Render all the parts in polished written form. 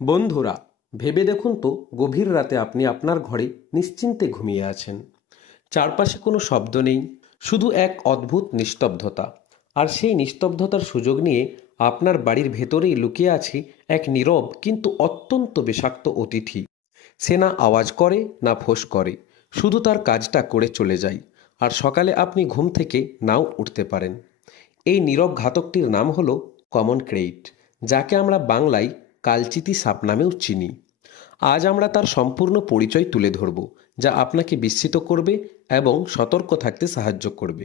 বন্ধুরা, ভেবে দেখুন তো, গভীর রাতে আপনি আপনার ঘরে নিশ্চিন্তে ঘুমিয়ে আছেন। চারপাশে কোনো শব্দ নেই, শুধু এক অদ্ভুত নিস্তব্ধতা। আর সেই নিস্তব্ধতার সুযোগ নিয়ে আপনার বাড়ির ভেতরেই লুকিয়ে আছে এক নীরব কিন্তু অত্যন্ত বিষাক্ত অতিথি। সে না আওয়াজ করে না ফোঁস করে, শুধু তার কাজটা করে চলে যায়। আর সকালে আপনি ঘুম থেকে নাও উঠতে পারেন। এই নীরব ঘাতকটির নাম হলো কমন ক্রেইট, যাকে আমরা বাংলায় কালচিতি সাপ নামেও চিনি। আজ আমরা তার সম্পূর্ণ পরিচয় তুলে ধরব, যা আপনাকে বিস্মিত করবে এবং সতর্ক থাকতে সাহায্য করবে।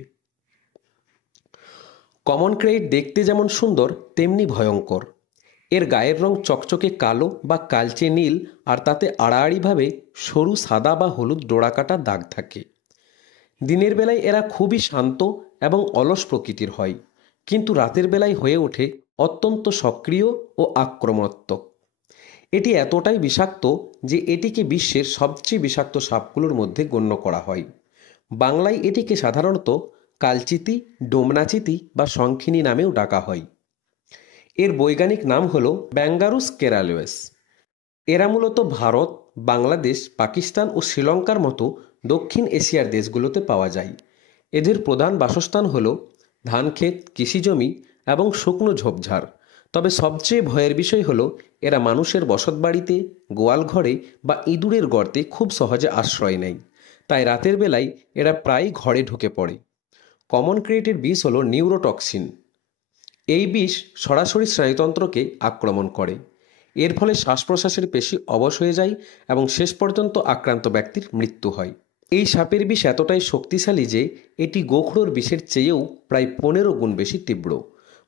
কমন ক্রেইট দেখতে যেমন সুন্দর তেমনি ভয়ঙ্কর। এর গায়ের রং চকচকে কালো বা কালচে নীল, আর তাতে আড়াআড়িভাবে সরু সাদা বা হলুদ ডোরাকাটা দাগ থাকে। দিনের বেলায় এরা খুবই শান্ত এবং অলস প্রকৃতির হয়, কিন্তু রাতের বেলায় হয়ে ওঠে অত্যন্ত সক্রিয় ও আক্রমণাত্মক। এটি এতটাই বিষাক্ত যে এটিকে বিশ্বের সবচেয়ে বিষাক্ত সাপগুলোর মধ্যে গণ্য করা হয়। বাংলায় এটিকে সাধারণত কালচিতি, ডোমনাচিতি বা শঙ্খিনী নামেও ডাকা হয়। এর বৈজ্ঞানিক নাম হল ব্যাঙ্গারুস কেরালোয়েস। এরা মূলত ভারত, বাংলাদেশ, পাকিস্তান ও শ্রীলঙ্কার মতো দক্ষিণ এশিয়ার দেশগুলোতে পাওয়া যায়। এদের প্রধান বাসস্থান হল ধানক্ষেত, কৃষিজমি এবং শুকনো ঝোপঝাড়। তবে সবচেয়ে ভয়ের বিষয় হলো এরা মানুষের বসতবাড়িতে, গোয়ালঘরে বা ইঁদুরের গর্তে খুব সহজে আশ্রয় নেয়। তাই রাতের বেলায় এরা প্রায়ই ঘরে ঢুকে পড়ে। কমন ক্রেইটের বিষ হলো নিউরোটক্সিন। এই বিষ সরাসরি স্নায়ুতন্ত্রকে আক্রমণ করে। এর ফলে শ্বাস প্রশ্বাসের পেশি অবশ হয়ে যায় এবং শেষ পর্যন্ত আক্রান্ত ব্যক্তির মৃত্যু হয়। এই সাপের বিষ এতটাই শক্তিশালী যে এটি গোখরোর বিষের চেয়েও প্রায় 15 গুণ বেশি তীব্র।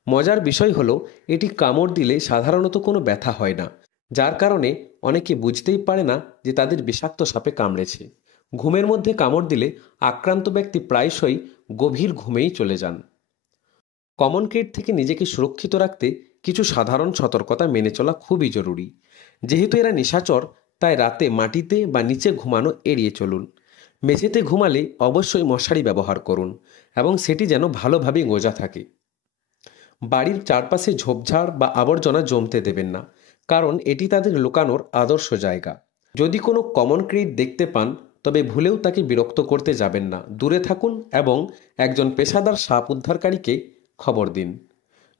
মজার বিষয় হলো এটি কামড় দিলে সাধারণত কোনো ব্যথা হয় না, যার কারণে অনেকে বুঝতেই পারে না যে তাদের বিষাক্ত সাপে কামড়েছে। ঘুমের মধ্যে কামড় দিলে আক্রান্ত ব্যক্তি প্রায়শই গভীর ঘুমেই চলে যান। কমন ক্রেইট থেকে নিজেকে সুরক্ষিত রাখতে কিছু সাধারণ সতর্কতা মেনে চলা খুবই জরুরি। যেহেতু এরা নিশাচর, তাই রাতে মাটিতে বা নিচে ঘুমানো এড়িয়ে চলুন। মেঝেতে ঘুমালে অবশ্যই মশারি ব্যবহার করুন এবং সেটি যেন ভালোভাবে গোঁজা থাকে। বাড়ির চারপাশে ঝোপঝাড় বা আবর্জনা জমতে দেবেন না, কারণ এটি তাদের লুকানোর আদর্শ জায়গা। যদি কোনো কমন ক্রেইট দেখতে পান, তবে ভুলেও তাকে বিরক্ত করতে যাবেন না, দূরে থাকুন এবং একজন পেশাদার সাপ উদ্ধারকারীকে খবর দিন।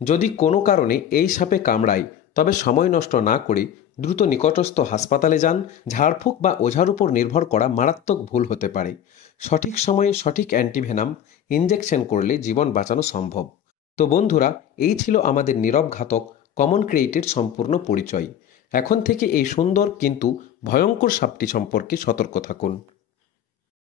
যদি কোনো কারণে এই সাপে কামড়ায়, তবে সময় নষ্ট না করে দ্রুত নিকটস্থ হাসপাতালে যান। ঝাড়ফুঁক বা ওঝার উপর নির্ভর করা মারাত্মক ভুল হতে পারে। সঠিক সময়ে সঠিক অ্যান্টিভেনাম ইনজেকশন করলে জীবন বাঁচানো সম্ভব। তো বন্ধুরা, এই ছিল আমাদের নীরব ঘাতক কমন ক্রেইটের সম্পূর্ণ পরিচয়। এখন থেকে এই সুন্দর কিন্তু ভয়ঙ্কর সাপটি সম্পর্কে সতর্ক থাকুন।